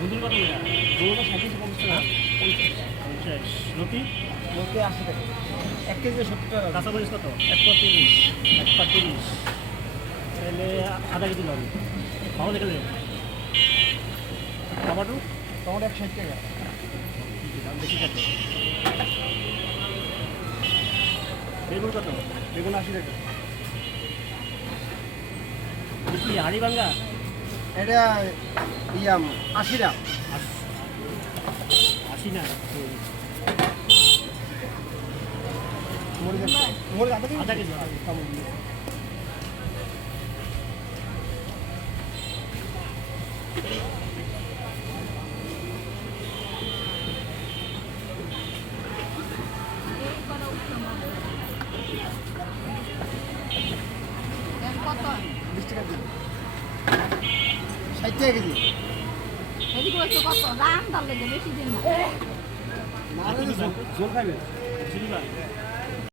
নতুন কত করে? পুরোনো 37-50 টাকা। 50 লতি লোকে 80 টাকা। 1 কেজি 70 টাকা। কাঁচামরিচ কত? 1 পা 30। 1 পা 30, তাহলে আধা কেজি লাগবে। ভালো দেখে দেবে। টমাটো টমেটো 160 টাকা। দাম বেশি কত? বেগুন কত? বেগুন 80 টাকা। কি হাড়ি ভাঙ্গা? এটা ইয়াম 80 টাকা। 80 না, মরিচ আধা কেজি? আধা কেজি। কত 20 টাকা কেজি। 60 টাকা কেজি। এদিকে একটু কত দাম তার লেগে বেশি দিন না না হলে তো ঝোল খাইবে। চিনি